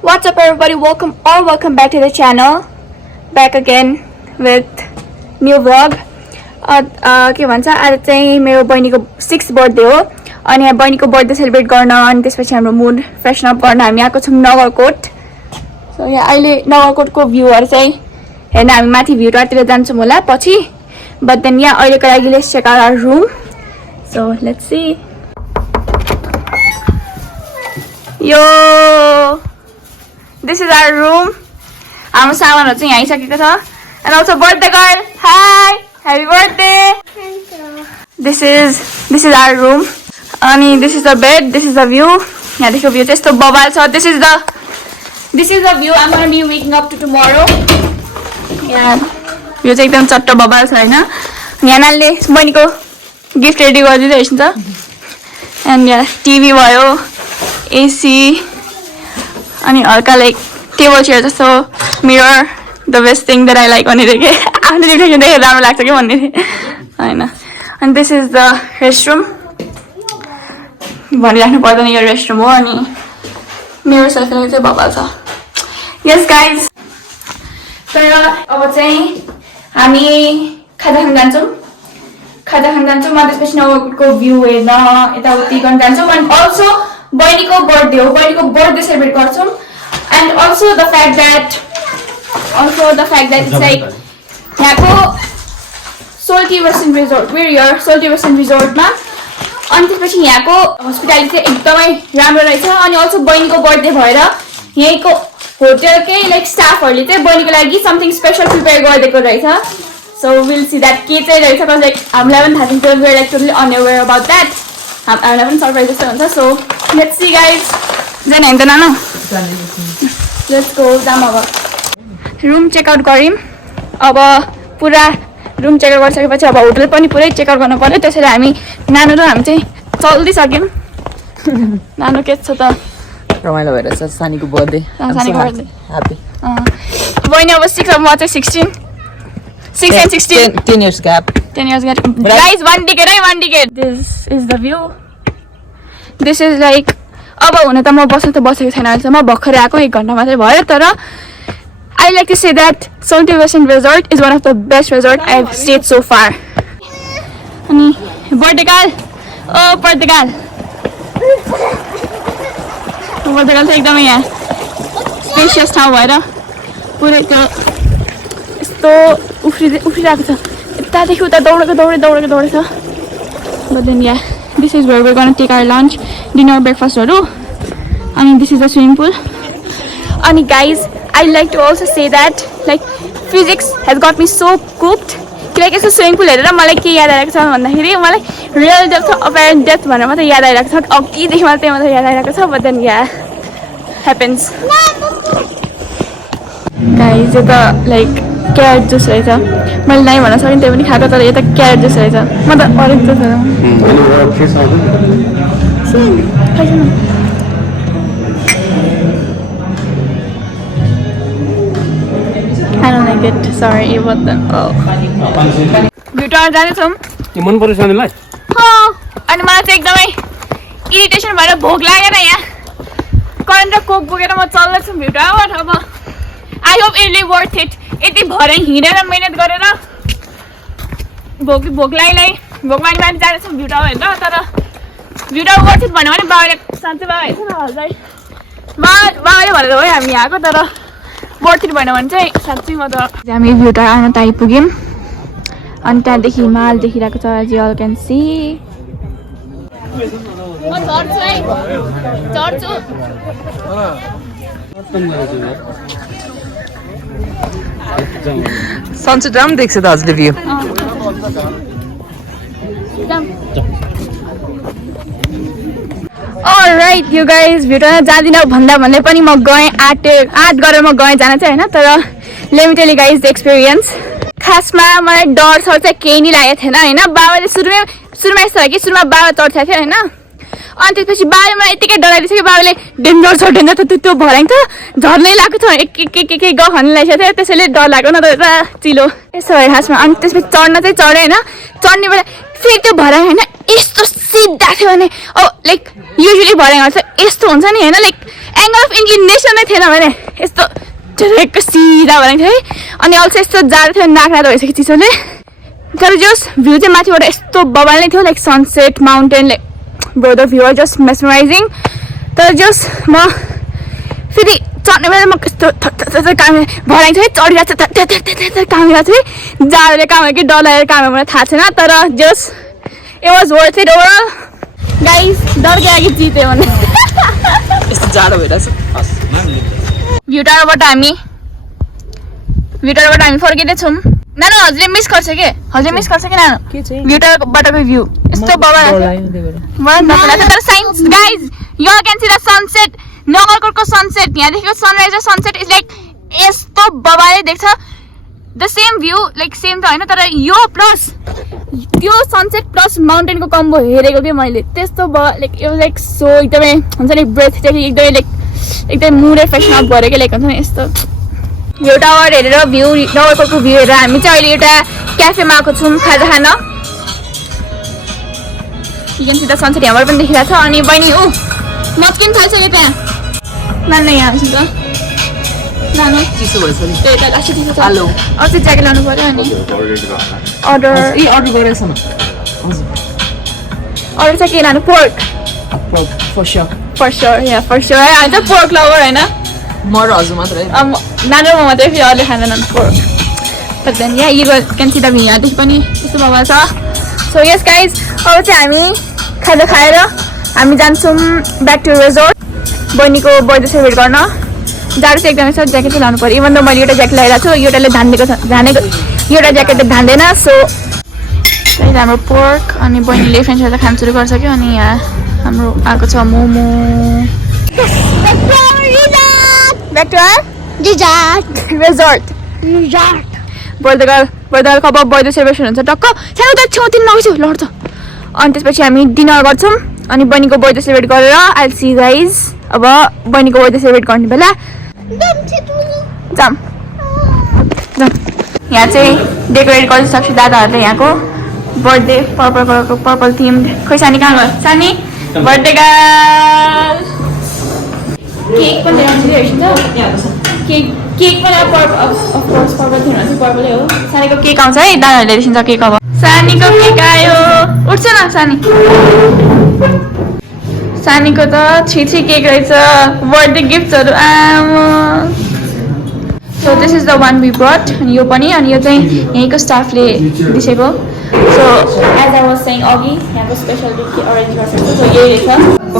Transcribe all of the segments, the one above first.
What's up everybody, welcome back to the channel. Back again with new vlog. के भन्छ आज चाहिँ मेरो बहिनीको 6th बर्थडे हो अनि यहाँ बहिनीको बर्थडे सेलिब्रेट गर्न अनि त्यसपछि हाम्रो मुड फ्रेसन अप गर्न हामी आएको छौँ नगरकोट. सो यहाँ अहिले नगरकोटको भ्यूहरु चाहिँ हेर्न हामी माथि भ्यू टावरतिर जान्छौँ होला पछि. बट देन यहाँ अहिलेको लागि let's check out our room. So let's see. यो this is our room. हाम्रो सामानहरु चाहिँ यहाँ आइसकेको छ. And also birthday girl. Hi. Happy birthday. Thank you. This is our room. अनि this is the bed. This is the view. यहाँ देखो view त्यस्तो बबाल छ. This is the view I'm going to be waking up to tomorrow. यहाँ view चाहिँ एकदम चट्ट बबाल छ हैन. यहाँ नालले बहिनीको गिफ्ट रेडी गरिदिँदैछ नि त. And यहाँ टिभी भयो, AC अनि हल्का लाइक टेबल चेयर जस्तो mirror the best thing that I like भनेर के आफ्नो रिफ्लेक्सन देखेर राम्रो लाग्छ कि भन्ने थिएँ हैन. अनि दिस इज द रेस्टरुम भनिराख्नु पर्दैन यो रेस्टरुम हो. अनि मेरो सेल्फी चाहिँ बबाल छ. यस गाइज तर अब चाहिँ हामी खाजा खान जान्छौँ. म त्यसपछि नगरकोटको भ्यू हेर्न यताउति गर्न जान्छौँ. अनि अल्सो बहिनीको बर्थडे हो, बहिनीको बर्थडे सेलिब्रेट गर्छौँ. And also the fact that it's like यहाँको Salty Western Resort, we're here Salty Western Resort मा. अनि त्यसपछि यहाँको हस्पिटालिटी चाहिँ एकदमै राम्रो रहेछ. अनि अल्सो बहिनीको बर्थडे भएर यहीँको होटलकै लाइक स्टाफहरूले चाहिँ बहिनीको लागि समथिङ स्पेसल प्रिपेयर गरिदिएको रहेछ. सो विल सी द्याट के चाहिँ रहेछ बिकज लाइक हामीलाई पनि थाहा छैन. We're like totally unaware about that. हामीलाई पनि सरप्राइज जस्तो हुन्छ. So let's see guys. जान होइन त नानु. Let's go. जाम. अब रुम चेकआउट गऱ्यौँ. अब पुरा रुम चेकआउट गरिसकेपछि अब होटल पनि पुरै चेकआउट गर्नु पर्यो. त्यसैले हामी नानु र हामी चाहिँ चल्दिसक्यौँ. नानु के छ त रमाइलो भइरहेछ. सानीको बर्थडे. बहिनी अब 6 अब म चाहिँ 16. 6 and 16. 10 years gap. 10 years gap. Guys, one ticket. This is the view. This is like अब हुन त म बस्न त बसेको छैन अहिलेसम्म. भर्खरै आएको 1 घण्टा मात्रै भयो. तर I like to say that Salty Western Resort is one of the best resort I've stayed so far. अनि बर्थडे गर्ल. ओ बर्थडे गर्ल. बर्थडे गर्ल चाहिँ एकदमै यहाँ स्पेसियस ठाउँ भएर पुरै त्यो यस्तो उफ्रिरहेको छ. यतादेखि उता दौडेको छ. But then yeah, this is where we're going to take our lunch, dinner, breakfastहरू. अनि this is the swimming pool. अनि guys, I'd like to also say that like physics has got me so cooked. किनकि यसो swimming pool हेरेर मलाई के याद आइरहेको छ भन्दाखेरि मलाई रियल डेप्थ अपेरेन्ट डेप्थ भनेर मात्रै याद आइरहेको छ. अघिदेखि मात्रै मात्रै याद आइरहेको छ. But then ya happens. Guys यो त लाइक क्यारेट जुस रहेछ. मैले नाइ भन्न सकेँ त्यो पनि खाएको. तर यो त क्यारेट जुस रहेछ. म त orange juice I don't like it. Sorry about that. View tower जाँदैछौँ. मन पर्यो सानीलाई. अनि मलाई चाहिँ एकदमै इरिटेसन भएर भोक लागेर यहाँ करेन्ट र कोक बोकेर म चल्दैछु भ्यू टावर. अब I hope it will worth it. यति भरे हिँडेर मिहिनेत गरेर भोक लागेर जाँदैछौँ भ्यू टावर हेरेर. तर भ्यू टावर वर्थ इट भन्यो भने बाबाले साँच्चै बाबा हेर्छ न हजुर बाबाले भनेर हो हामी आएको. तर वर्थ इट भन्यो भने चाहिँ साँच्चै म त. हामी भ्यू टावरमा त आइपुग्यौँ. अनि त्यहाँदेखि हिमाल देखिरहेको छ. As you all can see. Sunset राम्रो देख्छ त हजुरले view. Alright you guys view tower जाँदिनँ भन्दै पनि म गएँ. आँट गरेर म गएँ जान चाहिँ होइन. तर let me tell you guys the experience. खासमा मलाई डर सर चाहिँ केही नै लागेको थिएन होइन. बाबाले सुरुमा यस्तो भयो कि सुरुमा बाबा तर्साएको थियो होइन. अनि त्यसपछि बाबाले मलाई यतिकै डराइदिएको थियो कि बाबाले डेन्जर छ त्यो भराइन्छ झर्नै लागेको छ के ग भन्ने लागेको थियो. त्यसैले डर लाग्यो न त चिलो यस्तो भयो खासमा. अनि त्यसपछि चढ्न चाहिँ चढेँ होइन. चढ्ने बेला फेरि त्यो भर्याङ होइन यस्तो सिधा थियो भने अब लाइक युजली भर्याङहरू चाहिँ यस्तो हुन्छ नि होइन लाइक एङ्गल अफ इन्क्लिनेसनै थिएन भने यस्तो झरेको सिधा भर्याङ थियो है अनि अल्सो यस्तो जाडो थियो नाक रातो भइसक्यो चिसोले तर जस भ्यू चाहिँ माथिबाट यस्तो बबाल नै थियो like sunset mountain like bro the view are just mesmerising तर जस म फेरि चढ्ने बेला म कस्तो काम भर्याङ थियो है चढिरहेको छ कामिरहेको थियो है जाडोले काम हो कि डर लागेर काम हो मलाई थाहा छैन तर जस it was worth it overall guys डरकै लागि जित्यो भने यस्तो जाडो भइरहेछ भ्यू टावरबाट हामी फर्किँदैछौँ नानु हजुरले मिस गर्छ के हजुरले मिस गर्छ कि नानु भ्यू टावरबाटको भ्यू यस्तो बबाल तर साइन्स guys you can see the sunset नगरकोटको सनसेट यहाँदेखिको सनराइज र सनसेट इज लाइक यस्तो बबालै देख्छ the same view like same त होइन तर यो प्लस त्यो सनसेट प्लस माउन्टेनको कम्बो हेरेको कि मैले त्यस्तो लाइक यो लाइक सो एकदमै हुन्छ नि ब्रेथ एकदमै लाइक एकदमै मुडै फ्रेसन अप गरेको लाइक हुन्छ नि यस्तो भ्यू टावर हेरेर भ्यू नगरकोटको भ्यू हेरेर हामी चाहिँ अहिले एउटा क्याफेमा आएको छौँ खाजा खान सिधा सनसेट यहाँबाट पनि देखिरहेको छ अनि बहिनी मच्किन थाल्छ त्यहाँ नानु यहाँ आउँछ त नानु चिसो भएछ नि त्यही त लास्ट चिसो छ हेलो अस्ति ज्याकेट लानु पर्यो अनि अर्डर गरेछ न अरू चाहिँ के लानु pork for sure for sure है हामी चाहिँ पोर्क लभर होइन म र हजुर मात्रै नानु म मात्रै फेरि अरूले खाँदैन पोर्क तर यहाँ you can see the view यहाँदेखि पनि यस्तो बबाल छ सो यस गाइज अब चाहिँ हामी खाजा खाएर हामी जान्छौँ ब्याक टु रिजोर्ट बहिनीको बर्थडे सेलिब्रेट गर्न जाडो चाहिँ एकदमै छ ज्याकेट चाहिँ लानु पऱ्यो इभन त मैले एउटा ज्याकेट लगाइरहेको छु एउटाले धानेको एउटा ज्याकेटले धान्दैन सो अहिले हाम्रो पोर्क अनि बहिनीले फ्रेन्च खान सुरु गरिसक्यो अनि यहाँ हाम्रो आएको छ momo back to resort birthday कब बर्थडे सेलिब्रेसन हुन्छ टक्क सानो त छेउतिर नगएछु लड्छ अनि त्यसपछि हामी डिनर गर्छौँ अनि बहिनीको बर्थडे सेलिब्रेट गरेर आइल सी गाइज अब बहिनीको बर्थडे सेलिब्रेट गर्ने बेला जाम यहाँ चाहिँ डेकोरेट गरिसक्छु दादाहरूले यहाँको बर्थडे पर्पल कलरको पर्पल थिम खोइ सानी कहाँ गयो सानी बर्थडे गर्ल केक पनि केक पनि अफकोर्स पर्पल थिम हुन्छ पर्पलै हो सानीको केक आउँछ है दादाहरूले देखिन्छ केक अब सानीको केक आयो उठ्छ न सानीको त छिछि केक रहेछ बर्थडे गिफ्ट्सहरू so this is the one we brought अनि यो पनि अनि यो चाहिँ यहीँको स्टाफले दिसेको so as I was saying अघि यहाँको स्पेसल गिफ्ट अरेन्ज गर्छ सो यही रहेछ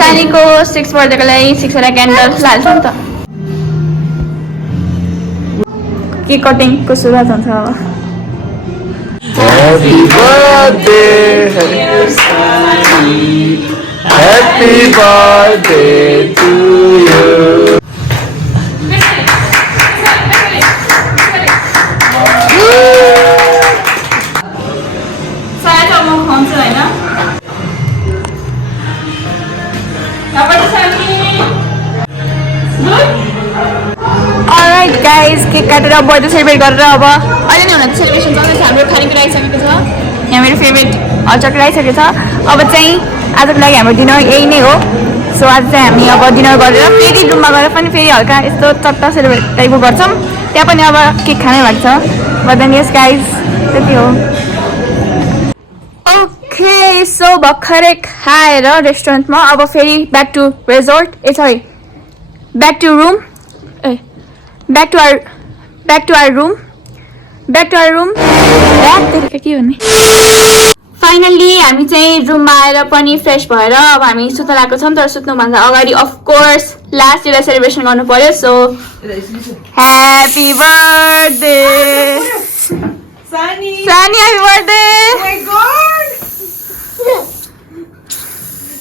सानीको 6 बर्थडेको लागि 6 वटा क्यान्डल हाल्छ नि त केक कटिङको सुरुवात हुन्छ अब Happy birthday, Sunny. Happy birthday to you. saya mau konser होइन Alright guys, केक काटेर बर्थडे सेलिब्रेट गरेर अब अहिले नै हुन सेलिब्रेसन चल्दैछ हाम्रो खानेकुरा आइसकेको छ यहाँ मेरो फेभरेट हटचक्लेट आइसकेको छ अब चाहिँ आजको लागि हाम्रो डिनर यही नै हो सो आज चाहिँ हामी अब डिनर गरेर फेरि रुममा गएर पनि फेरि हल्का यस्तो चट्टा सेलिब्रेट टाइपको गर्छौँ त्यहाँ पनि अब केक खानै भएको छ बट देन यस गाइज त्यति हो ओके सो भर्खरै खाएर रेस्टुरेन्टमा अब फेरि back to resort sorry back to room back to our room के भन्ने फाइनल्ली हामी चाहिँ रुममा आएर पनि फ्रेस भएर अब हामी सुत्न लागेको छौँ तर सुत्नुभन्दा अगाडि अफकोर्स लास्ट एउटा सेलिब्रेसन गर्नु पर्यो so happy birthday Sunny happy birthday Oh my god!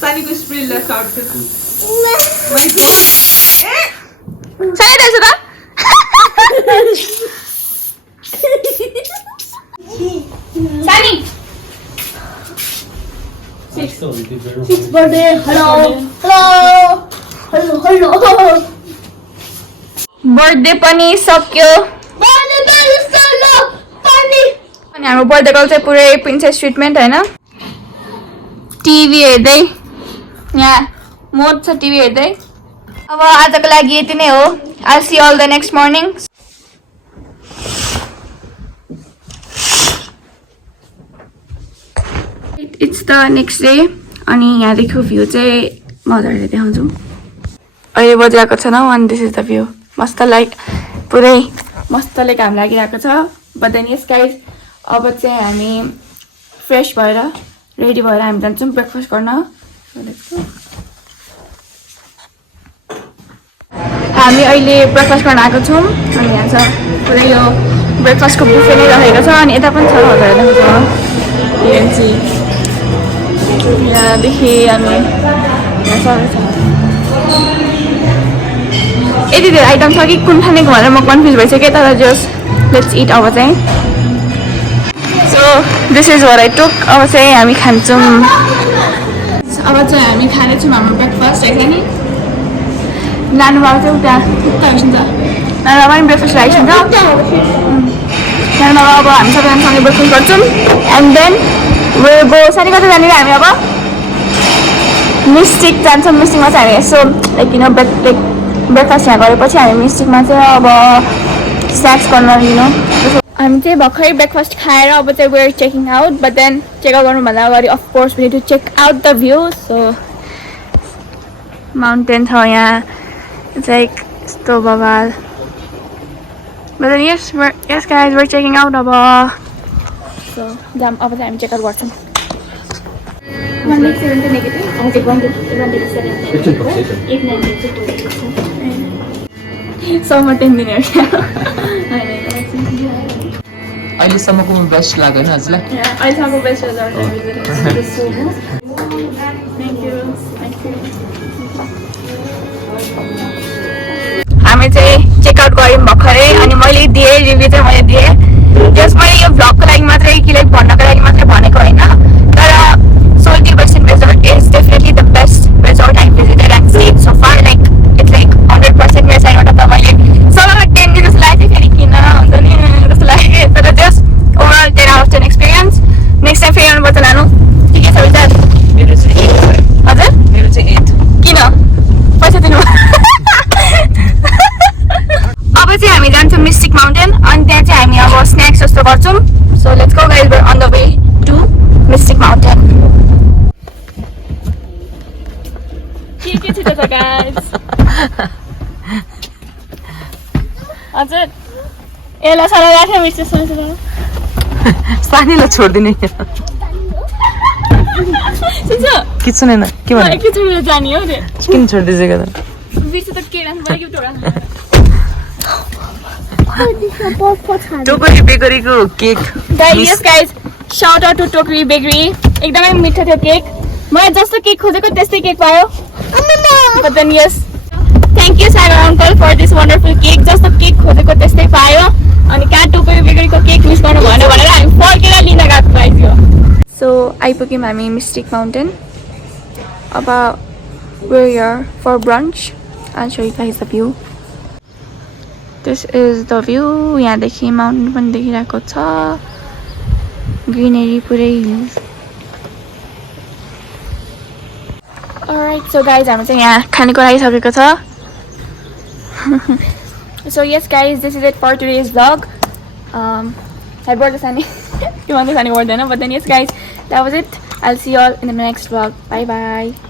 Sunnyको स्प्रे लेफ्ट आउट छ My god! सानी त्यसो त Sunny! 6th birthday. Hello. Birthday पनि सक्यो. अनि हाम्रो बर्थडे कल चाहिँ पुरै प्रिन्सेस ट्रिटमेन्ट हैन. टिभी हेर्दै यहाँ मोड छ टिभी हेर्दै अब आजको लागि यति नै हो I see all the next morning it's the next day अनि यहाँदेखि भ्यू चाहिँ मजाले देखाउँछु अहिले बजिरहेको छ 9 अनि दिस इज द भ्यू मस्त लाइक पुरै मस्तले घाम लागिरहेको छ बट देन यस गाइज अब चाहिँ हामी फ्रेस भएर रेडी भएर हामी जान्छौँ ब्रेकफास्ट गर्न हामी अहिले ब्रेकफास्ट गर्न आएको छौँ अनि यहाँ छ पुरै यो ब्रेकफास्टको बुफे नै राखेको छ अनि यता पनि छ हेर्नु छ यहाँदेखि हामी यति धेरै आइटम छ कि कुन खानेको भनेर म कन्फ्युज भइसकेँ तर जस्ट लेट्स इट अब चाहिँ so this is where I took अब चाहिँ हामी खान्छौँ अब चाहिँ हामी खानेछौँ हाम्रो ब्रेकफास्ट है नि नानु बाबा चाहिँ उता आइसन्छ नानु बाबा पनि ब्रेकफास्ट आइसन्छ नानु बाबा अब हामी सबैजनासँगै ब्रेकफास्ट गर्छौँ एन्ड देन वेल गो सानी कता जाने हामी अब मिस्टिक जान्छौँ मिस्टिकमा चाहिँ हामी यसो लाइक किन ब्रेकफास्ट यहाँ गरेपछि हामी मिस्टिकमा चाहिँ अब स्न्याक्स गर्न हामी चाहिँ भर्खरै ब्रेकफास्ट खाएर अब चाहिँ we're checking out but then checkout गर्नुभन्दा अगाडि of course we need to check out the view so mountain छ यहाँ लाइक यस्तो बबाल but then yes guys we're checking out अब सो जाम अब चाहिँ हामी चेकआउट गर्छौँ समर 10 दिन अहिलेसम्मको बेस्ट लाग्यो नि हजुरलाई अहिलेसम्मको बेस्ट हामी चाहिँ चेकआउट गऱ्यौँ भर्खरै अनि मैले दिएँ रिभ्यू चाहिँ मैले दिएँ जस मैले यो भ्लगको लागि मात्रै कि लाइक भन्नको लागि मात्रै भनेको होइन तर सोल्टी percent resort is definitely the best resort I visited and stayed so far like it's like 100% मेरो साइडबाट त मैले सबैमा 10 दिन जस्तो लाग्यो फेरि किन हुन्छ नि जस्तो लाग्यो तर just overall 10 hours 10 experience next time फेरि आउनुपर्छ लानु के छ विचार मेरो चाहिँ 8 हजुर मेरो चाहिँ 8 किन पैसा दिनु अब चाहिँ हामी जान्छौँ मिस्टिक माउन्टेन अनि त्यहाँ चाहिँ हामी अब स्न्याक्स जस्तो गर्छौँ so let's go guys we're on the way to Mystic Mountain के छ त गाइज हजुर यसलाई सारा राख्यो मिस्टर सोच सानीलाई छोडिदिने कि सुनेन के भन्नु एकैचोटि जाने हो रे किन छोडिदिएछ त बिर्से त के राख्नु पऱ्यो कि टोरा टोकरी बेकरीको cake yes guys shout out to Tokari bakery एकदमै मिठो थियो केक मलाई जस्तो केक खोजेको त्यस्तै केक पायो but then yes thank you Sagar uncle for this wonderful cake जस्तो केक खोजेको त्यस्तै पायो अनि कहाँ टोकरी बेकरीको केक मिस गर्नु भएन भनेर हामी फर्केर लिन गएको पाइयो सो आइपुग्यौँ हामी मिस्टिक माउन्टेन अब we're here for brunch. I'll show you guys the view. This is the view. यहाँदेखि माउन्टेन पनि देखिरहेको छ ग्रिनरी पुरै हिल्स Alright, so guys, हामी चाहिँ यहाँ खानेको लागि सकेको छ So yes guys, this is it for today's vlog. Happy birthday Sunny. You want to Sunny word then, but then yes guys, that was it. I'll see you all in the next vlog. Bye bye.